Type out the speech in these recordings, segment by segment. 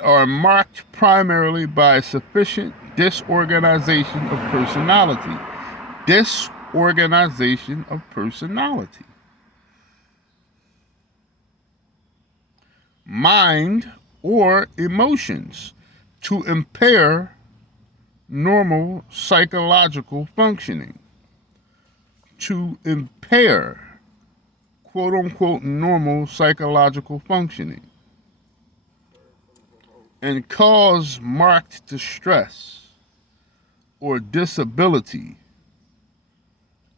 are marked primarily by sufficient disorganization of personality. Disorganization of personality. Mind or emotions to impair normal psychological functioning. To impair, quote unquote, normal psychological functioning. And cause marked distress or disability,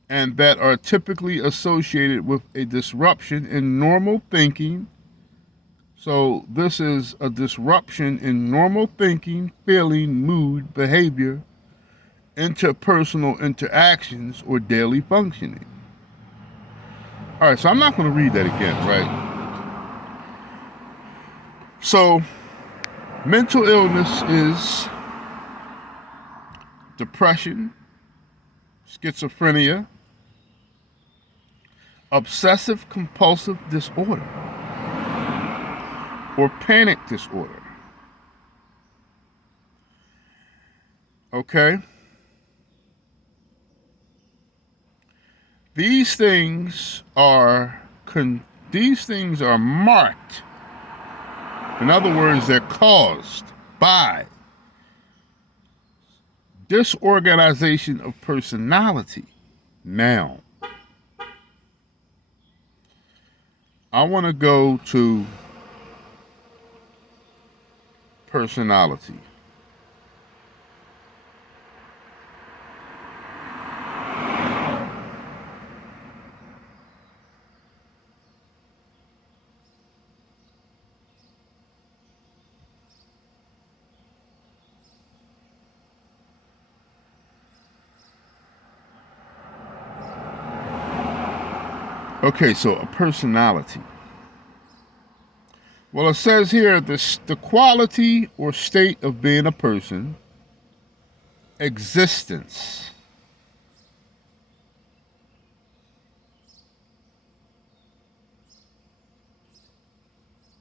and that are typically associated with a disruption in normal thinking. So this is a disruption in normal thinking, feeling, mood, behavior, interpersonal interactions, or daily functioning. All right, so I'm not going to read that again, right? So mental illness is depression, schizophrenia, obsessive compulsive disorder, or panic disorder. Okay? These things are marked. In other words, they're caused by disorganization of personality. Now, I want to go to personality. Okay, so a personality. Well, it says here the quality or state of being a person, existence.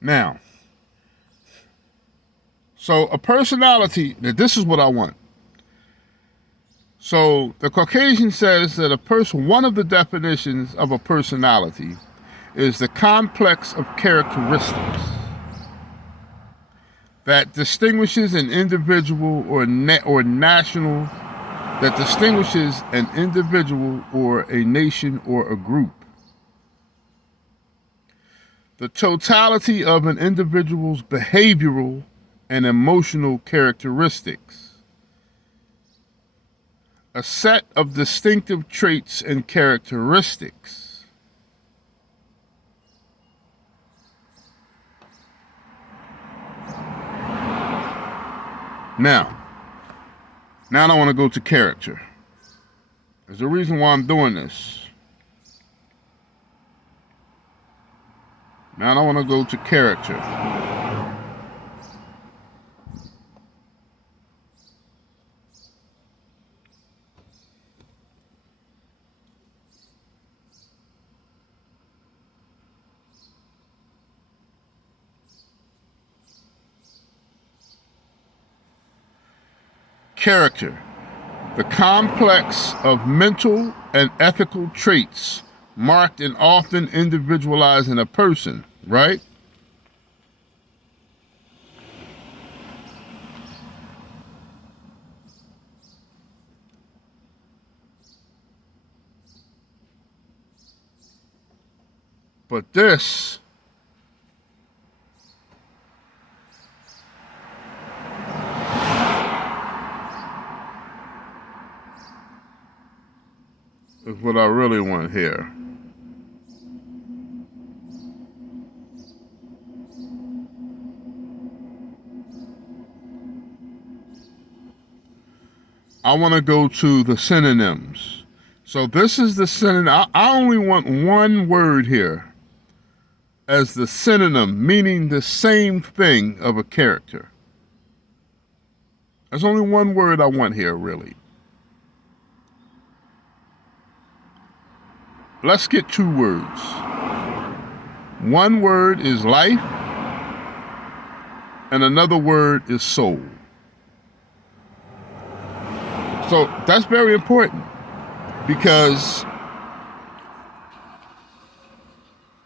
Now, so a personality, this is what I want. So the Caucasian says that a person, one of the definitions of a personality is the complex of characteristics that distinguishes an individual or national, that distinguishes an individual or a nation or a group. The totality of an individual's behavioral and emotional characteristics. A set of distinctive traits and characteristics. Now I want to go to character. There's a reason why I'm doing this. Now I want to go to character. Character, the complex of mental and ethical traits marked and often individualized in a person, right? But this is what I really want here. I want to go to the synonyms. So this is the synonym. I only want one word here as the synonym, meaning the same thing of a character. There's only one word I want here, really. Let's get two words. One word is life. and another word is soul. So that's very important, because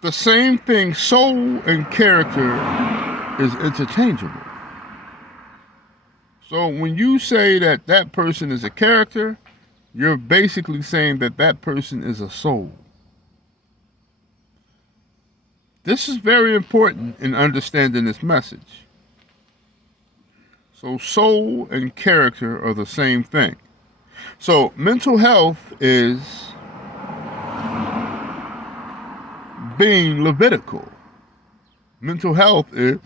the same thing, soul and character, is interchangeable. So when you say that that person is a character, you're basically saying that that person is a soul. This is very important in understanding this message. So soul and character are the same thing. So mental health is being Levitical. Mental health is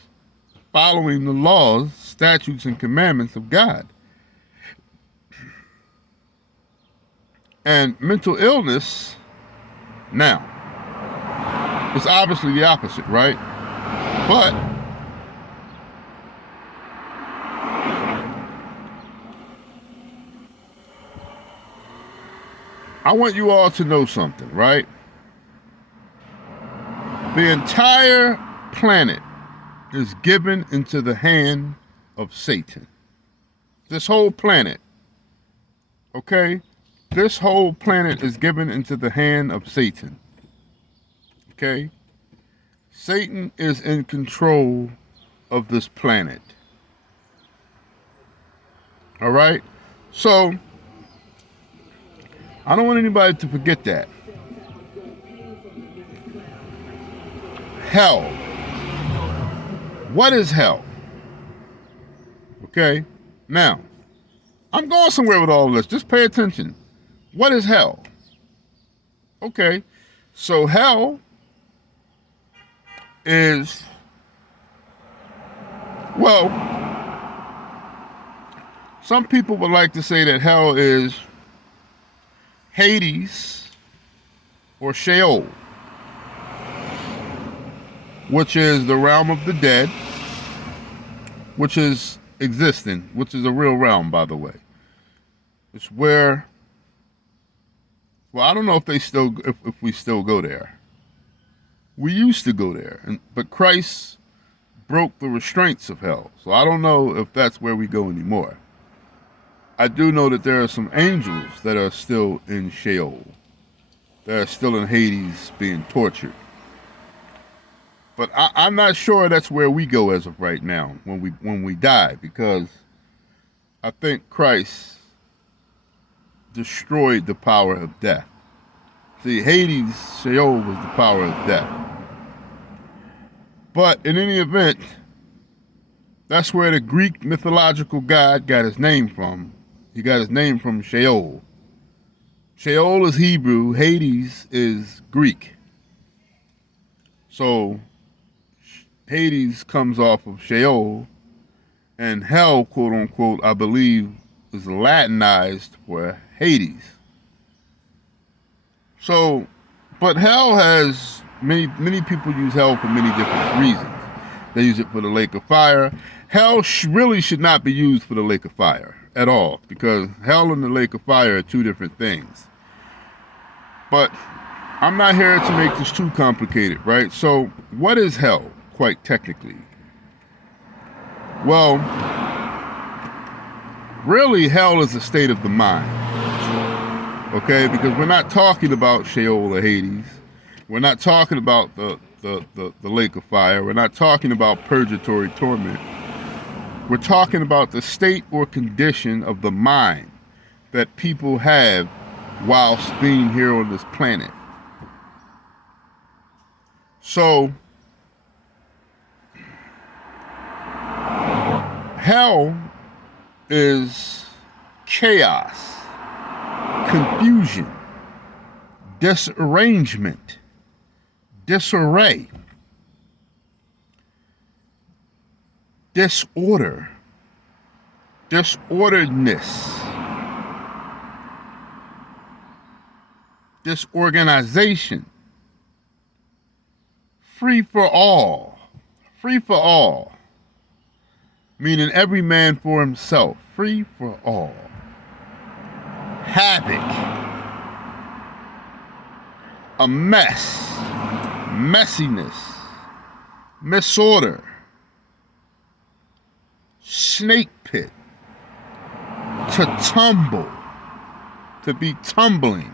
following the laws, statutes, and commandments of God. And mental illness, now, it's obviously the opposite, right? But I want you all to know something, right? The entire planet is given into the hand of Satan. This whole planet, okay? This whole planet is given into the hand of Satan. Okay? Satan is in control of this planet. All right? So, I don't want anybody to forget that. Hell. What is hell? Okay? Now, I'm going somewhere with all this. Just pay attention. What is hell? Okay. So hell is, well, some people would like to say that hell is Hades or Sheol, which is the realm of the dead, which is existing, which is a real realm, by the way. It's where, well, I don't know if they still, if we still go there. We used to go there, but Christ broke the restraints of hell. So I don't know if that's where we go anymore. I do know that there are some angels that are still in Sheol. That are still in Hades being tortured. But I'm not sure that's where we go as of right now when we die, because I think Christ destroyed the power of death. See, Hades, Sheol was the power of death. But in any event, that's where the Greek mythological god got his name from. He got his name from Sheol. Sheol is Hebrew, Hades is Greek. So Hades comes off of Sheol, and hell, quote unquote, I believe, is Latinized for Hades. So, but hell has, many people use hell for many different reasons. They use it for the lake of fire. Hell really should not be used for the lake of fire at all, because hell and the lake of fire are two different things. But I'm not here to make this too complicated, right? So what is hell, quite technically? Well, really, hell is a state of the mind. Okay, because we're not talking about Sheol or Hades. We're not talking about the lake of fire. We're not talking about purgatory torment. We're talking about the state or condition of the mind that people have whilst being here on this planet. So, hell is chaos, confusion, disarrangement, disarray, disorder, disorderedness, disorganization, free for all, meaning every man for himself, free for all, havoc, a mess, messiness, misorder, snake pit, to tumble, to be tumbling.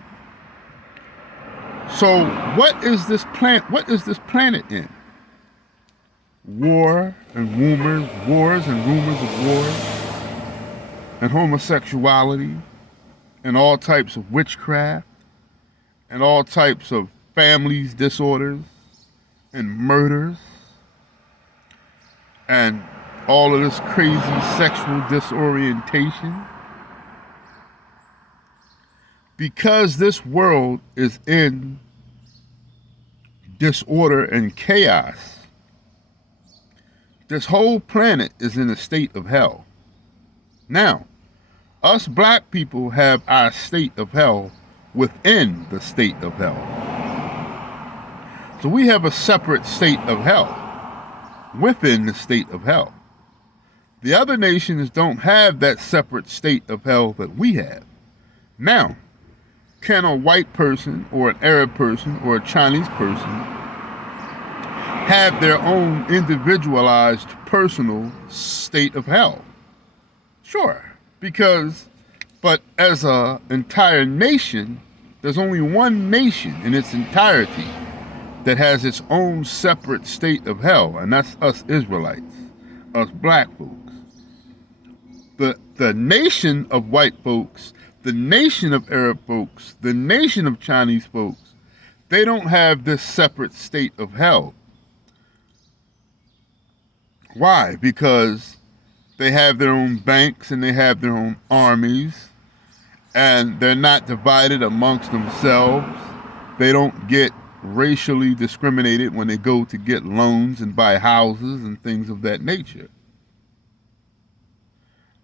So what is this planet in? Wars and rumors of wars, and homosexuality, and all types of witchcraft, and all types of families disorders, and murders, and all of this crazy sexual disorientation. Because this world is in disorder and chaos, this whole planet is in a state of hell. Now, us black people have our state of hell within the state of hell. So we have a separate state of hell within the state of hell. The other nations don't have that separate state of hell that we have. Now, can a white person or an Arab person or a Chinese person have their own individualized personal state of hell? Sure, but as an entire nation, there's only one nation in its entirety that has its own separate state of hell, and that's us Israelites, us black folks. The nation of white folks, the nation of Arab folks, the nation of Chinese folks, they don't have this separate state of hell. Why? Because they have their own banks and they have their own armies, and they're not divided amongst themselves. They don't get racially discriminated when they go to get loans and buy houses and things of that nature.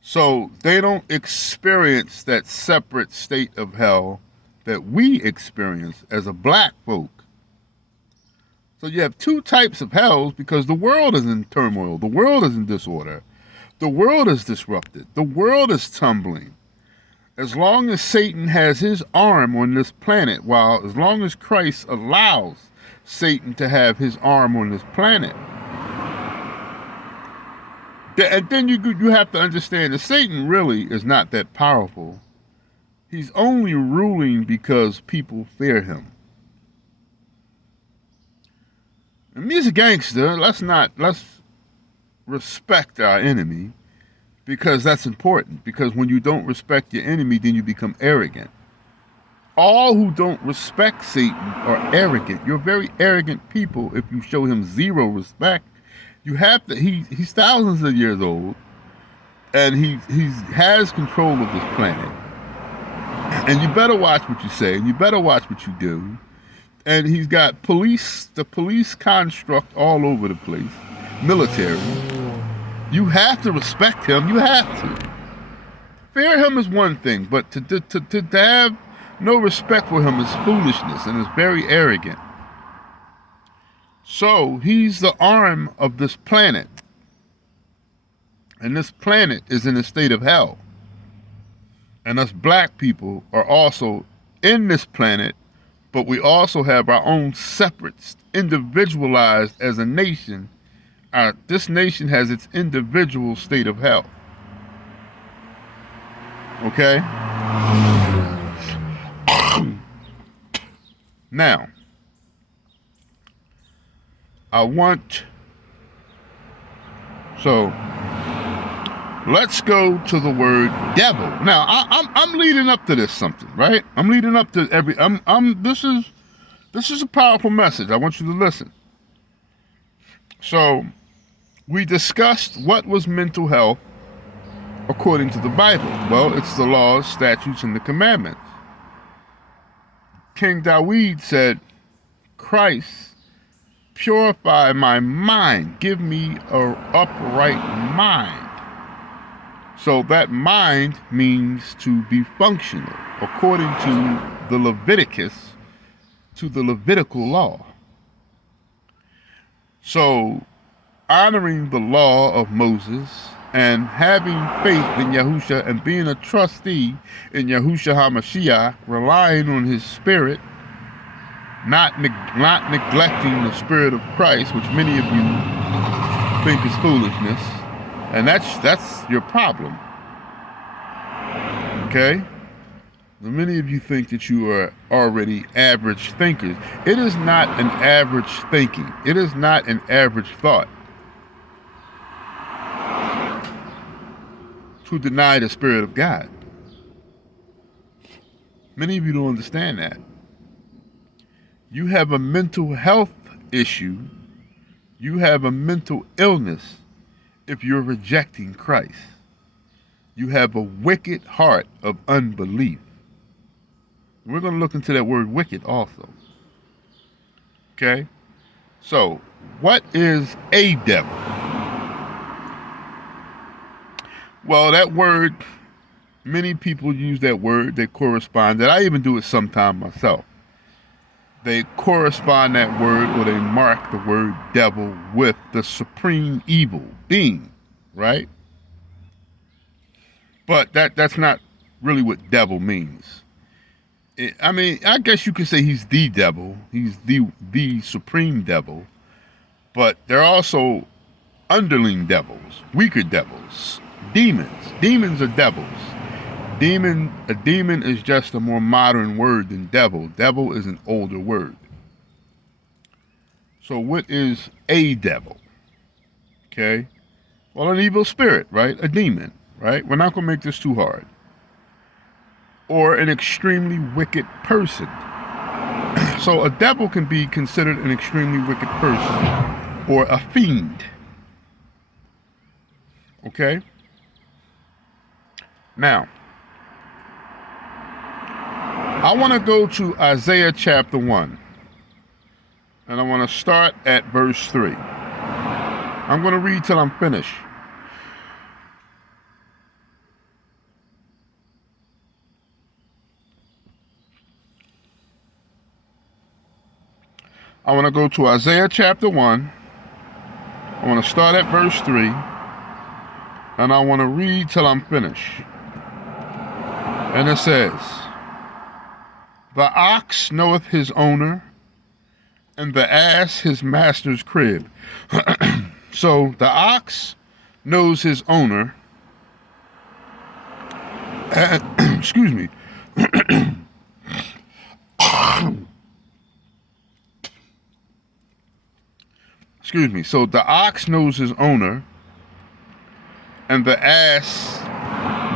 So they don't experience that separate state of hell that we experience as a black folk. So you have two types of hells because the world is in turmoil. The world is in disorder. The world is disrupted. The world is tumbling. As long as Satan has his arm on this planet, as long as Christ allows Satan to have his arm on this planet, and then you have to understand that Satan really is not that powerful. He's only ruling because people fear him. And he's a gangster. Let's respect our enemy, because that's important. Because when you don't respect your enemy, then you become arrogant. All who don't respect Satan are arrogant. You're very arrogant people if you show him zero respect. You have to. He's thousands of years old, and he has control of this planet. And you better watch what you say, and you better watch what you do. And he's got the police construct all over the place, military. You have to respect him. You have to. Fear him is one thing, but to have no respect for him is foolishness and is very arrogant. So he's the arm of this planet. And this planet is in a state of hell. And us black people are also in this planet, but we also have our own separate, individualized as a nation. This nation has its individual state of hell. Okay? Now, let's go to the word devil. Now, I'm leading up to this something, right? I'm leading up to this is a powerful message. I want you to listen. So, we discussed what was mental health according to the Bible. Well, it's the laws, statutes, and the commandments. King Dawid said, Christ, purify my mind. Give me an upright mind. So that mind means to be functional, according to the Leviticus, to the Levitical law. So, honoring the law of Moses and having faith in Yahusha and being a trustee in Yahushua HaMashiach, relying on his spirit, not neglecting the spirit of Christ, which many of you think is foolishness. And that's your problem. Okay? Many of you think that you are already average thinkers. It is not an average thinking. It is not an average thought to deny the Spirit of God. Many of you don't understand that. You have a mental health issue. You have a mental illness if you're rejecting Christ. You have a wicked heart of unbelief. We're going to look into that word wicked also. Okay? So, what is a devil? Well, that word, many people use that word. They correspond that. I even do it sometimes myself. They correspond that word, or they mark the word devil with the supreme evil being, right? But that's not really what devil means. I mean, I guess you could say he's the devil. He's the supreme devil. But there are also underling devils, weaker devils, demons. Demons are devils. A demon is just a more modern word than devil. Devil is an older word. So what is a devil? Okay. Well, an evil spirit, right? A demon, right? We're not going to make this too hard. Or an extremely wicked person. So a devil can be considered an extremely wicked person or a fiend. Okay? Now, I want to go to Isaiah chapter 1. And I want to start at verse 3. I'm going to read till I'm finished. I want to go to Isaiah chapter 1. I want to start at verse 3. And I want to read till I'm finished. And it says, "The ox knoweth his owner, and the ass his master's crib." So the ox knows his owner. Excuse me. Excuse me. So the ox knows his owner, and the ass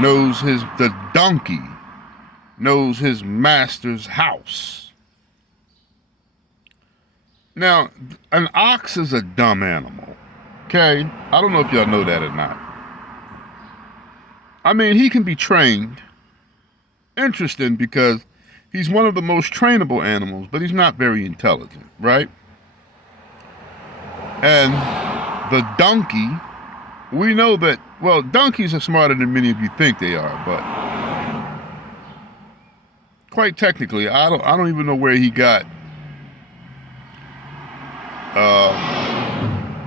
knows the donkey knows his master's house. Now, an ox is a dumb animal. Okay? I don't know if y'all know that or not. I mean, he can be trained. Interesting, because he's one of the most trainable animals, but he's not very intelligent, right? And the donkey, we know that, well, donkeys are smarter than many of you think they are, but quite technically, I don't even know where he got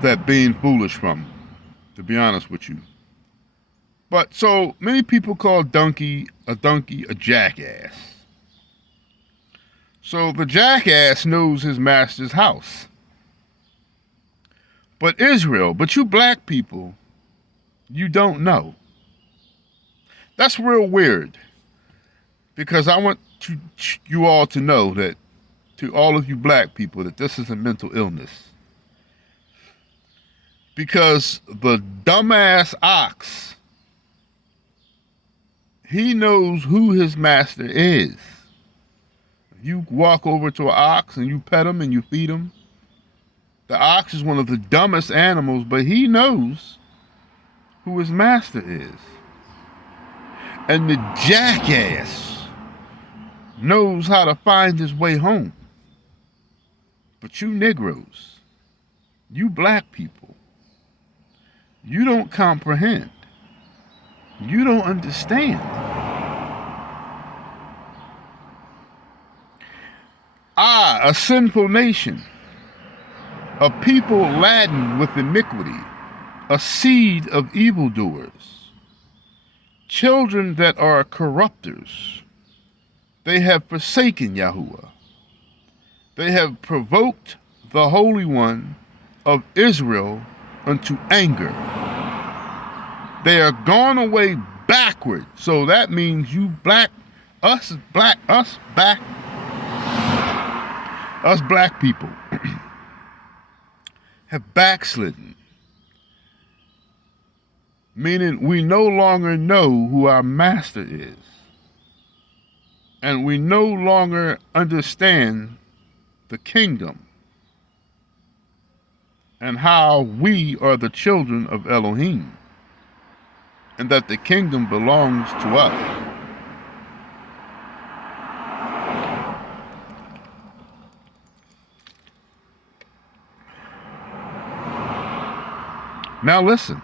that being foolish from, to be honest with you. But so many people call a donkey a jackass. So the jackass knows his master's house. But you black people, you don't know. That's real weird. Because I want you all to know that, to all of you black people, that this is a mental illness. Because the dumbass ox, he knows who his master is. If you walk over to an ox and you pet him and you feed him, the ox is one of the dumbest animals, but he knows who his master is. And the jackass knows how to find his way home. But you Negroes, you black people, you don't comprehend. You don't understand. A sinful nation, a people laden with iniquity, a seed of evildoers, children that are corrupters. They have forsaken Yahuwah. They have provoked the Holy One of Israel unto anger. They are gone away backward. So that means you us black people have backslidden. Meaning we no longer know who our master is. And we no longer understand the kingdom and how we are the children of Elohim, and that the kingdom belongs to us. Now listen.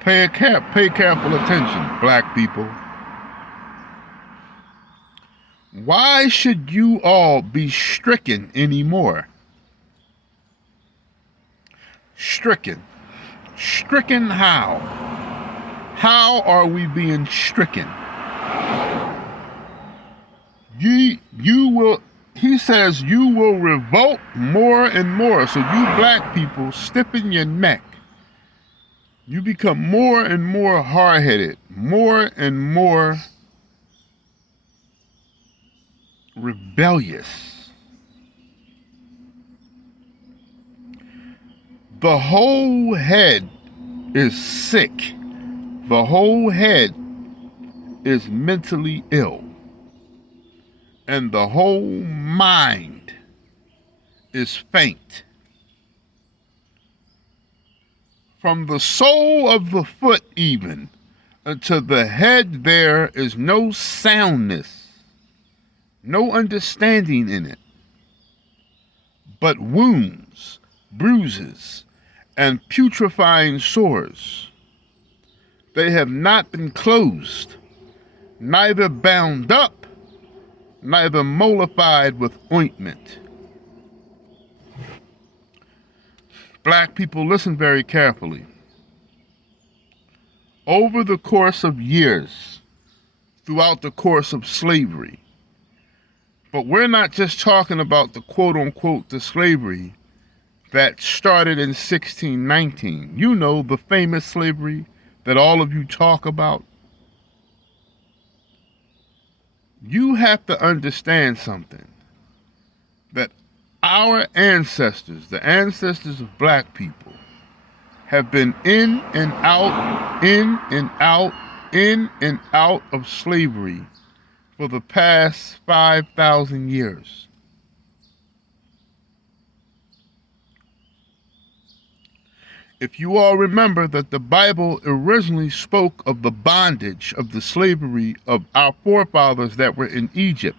Pay careful attention, black people. Why should you all be stricken anymore? Stricken. Stricken how? How are we being stricken? He says you will revolt more and more. So you black people, stiffen your neck. You become more and more hard-headed, more and more rebellious. The whole head is sick. The whole head is mentally ill. And the whole mind is faint. From the sole of the foot even unto the head there is no soundness, no understanding in it, but wounds, bruises, and putrefying sores. They have not been closed, neither bound up, neither mollified with ointment. Black people, listen very carefully. Over the course of years, throughout the course of slavery, but we're not just talking about the quote-unquote the slavery that started in 1619. You know, the famous slavery that all of you talk about. You have to understand something, that our ancestors, the ancestors of black people, have been in and out, in and out, in and out of slavery for the past 5,000 years. If you all remember that the Bible originally spoke of the bondage of the slavery of our forefathers that were in Egypt.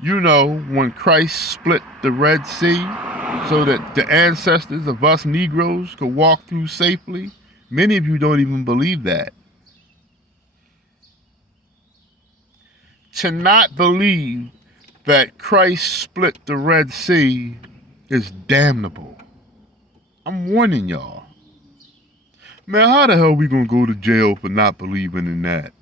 You know, when Christ split the Red Sea so that the ancestors of us Negroes could walk through safely. Many of you don't even believe that. To not believe that Christ split the Red Sea is damnable. I'm warning y'all. Man, how the hell are we going to go to jail for not believing in that?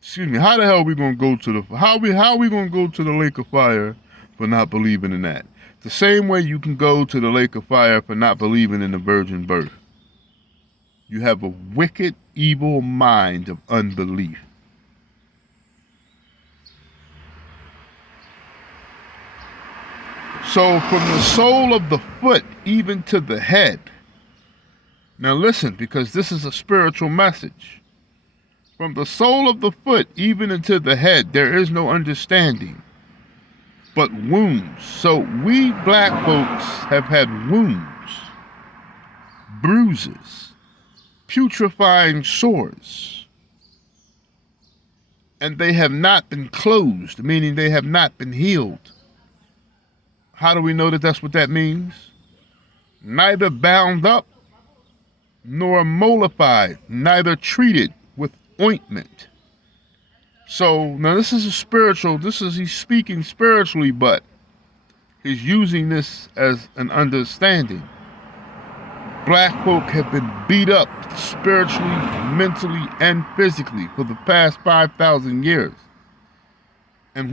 Excuse me, how the hell are we going to go to the, how are we going to go to the lake of fire for not believing in that? The same way you can go to the lake of fire for not believing in the virgin birth. You have a wicked, evil mind of unbelief. So from the sole of the foot even to the head. Now listen, because this is a spiritual message. From the sole of the foot even into the head, there is no understanding, but wounds. So we black folks have had wounds, bruises, putrefying sores, and they have not been closed, meaning they have not been healed. How do we know that that's what that means? Neither bound up, nor mollified, neither treated with ointment. So now this is a spiritual, he's speaking spiritually, but he's using this as an understanding. Black folk have been beat up spiritually, mentally, and physically for the past 5,000 years. And